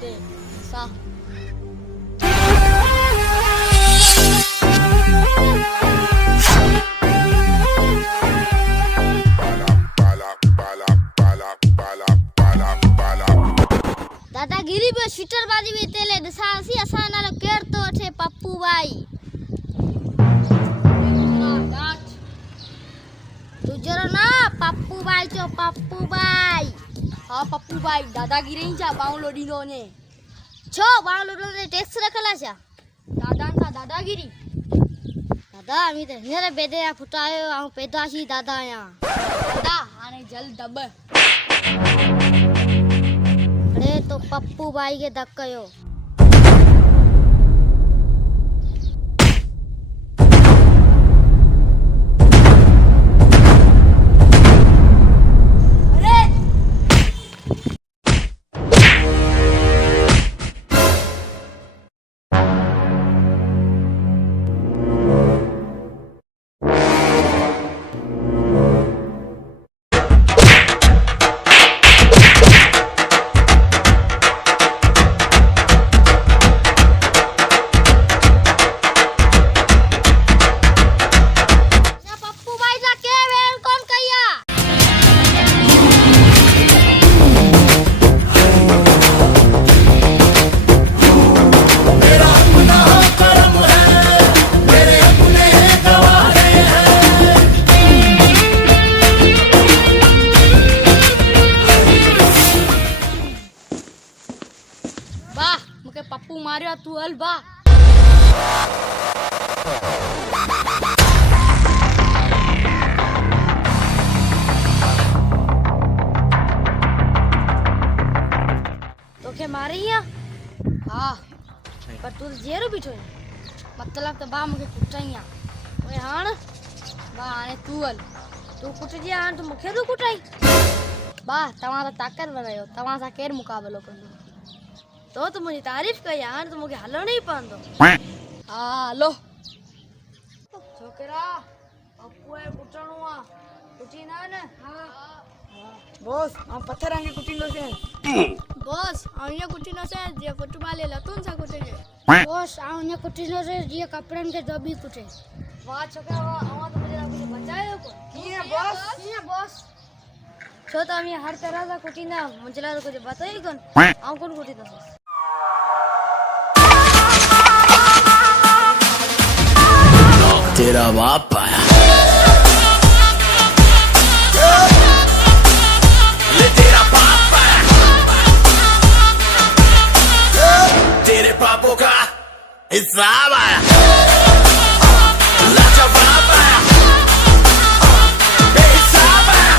सकते सा दादागिरी पे शूटर बाजी में तेले दसासी असा नालो केर तो अठे पप्पू भाई तू जरो ना पप्पू भाई चो पप्पू भाई हाँ पप्पू भाई दादागिरी चा बावलो डीनो ने छो बावलो ने टैक्स रखला छा दादा सा दादागिरी दादा अमी ते हिरे बेदे फुटायो आ पेदाशी दादा या दादा आने जल दब अरे तो पप्पू भाई के धक्कयो पप्पू मारिया तू हल बा तो के मारी है हां पर तू जेरो बिठो मतलब तो बा मुके कुटाइया ओए हां बा आने तू हल तू कुट जे हां तो मुके तू कुटाई बा तवा तो ताकत बनायो तवा सा केर मुकाबलो कंदो तो मुझे तारीफ कई यार तो मुझे हलो नहीं पांदो हाँ लो छोकरा पप्पू है कुटणुआ कुटी ना ने हाँ बॉस हम पत्थर आंगे कुटिनो से बॉस आउने कुटिनो से जे फुटबॉल ले लतुन सा कुटेगे बॉस आउने कुटिनो से जे कपड़न के दबी कुटे वाह छोकरा वाह आवा तो मुझे बचायो को किए बॉस छो तो हम हर तरह का कुटीना मुझे ला कुछ बताई कौन आउ कौन कुटी तो तेरा बाप आया ले तेरा बाप आया तेरे पापों का हिसाब आया लाजवाब आया बेहिसाब आया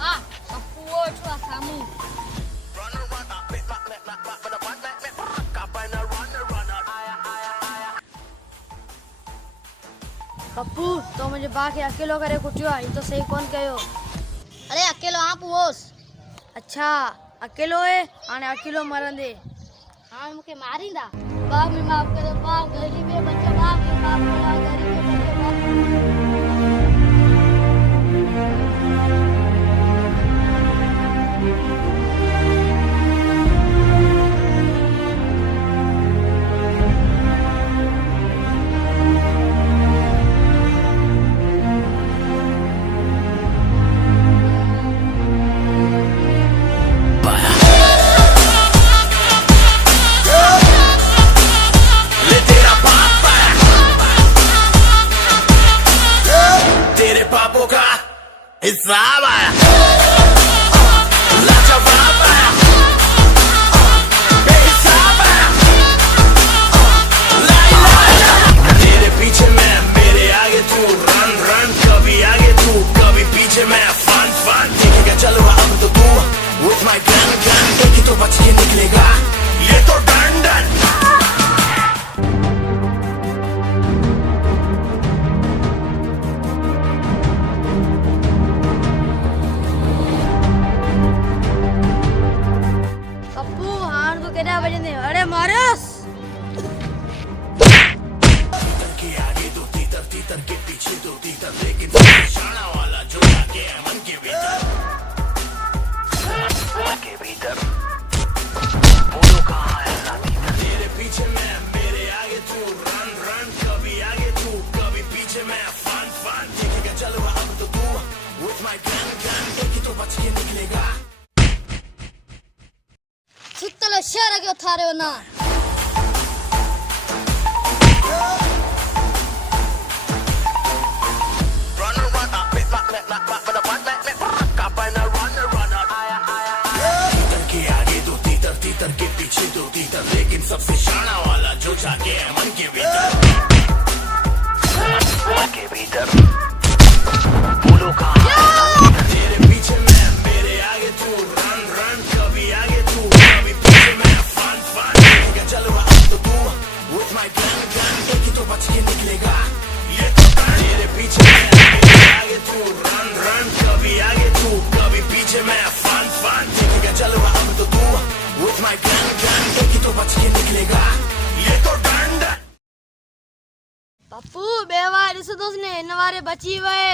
हाँ पप्पू वो छुआ सामू पप्पू तो मुझे बाकी अकेलो करे कुटियो ये तो सही कौन कहो अरे अकेलो आप होस अच्छा अकेलो है आने अकेलो मरंदे हां मुके मारिंदा बाप में माफ करे बाप गरीब है बच्चा बाप में माफ करे गरीब है बच्चा बाप हिसाब आया लाजवाब आया बेहिसाब आया तेरे पीछे मैं मेरे आगे तू रन रन कभी आगे तू कभी पीछे मैं फन फन देखेगा चलो अब तो तू with my gun gun देखी तो बच के निकलेगा ये तो डन डन गन देखी तो बच के निकलेगा सुतलो शहर क्यों थारे हो ना तीतर के पीछे दो तीतर लेकिन सबसे शाना वाला जो जाके है मन के भीतर बोलो कहाँ तेरे पीछे मैं मेरे आगे तू रन रन कभी आगे तू कभी पीछे मैं फन फन क्या चल रहा अब तो तू with my gun gun देखी तो बच के निकलेगा ये तो तेरे पीछे मैं मेरे आगे तू रन रन कभी आगे तू कभी पीछे मैं फन फन क्या चल रहा अब तो तू with my gun gun देखी तो बच के निकलेगा ये तो डंड पप्पू बेवार इस दोस्त ने इन वारे बची हुए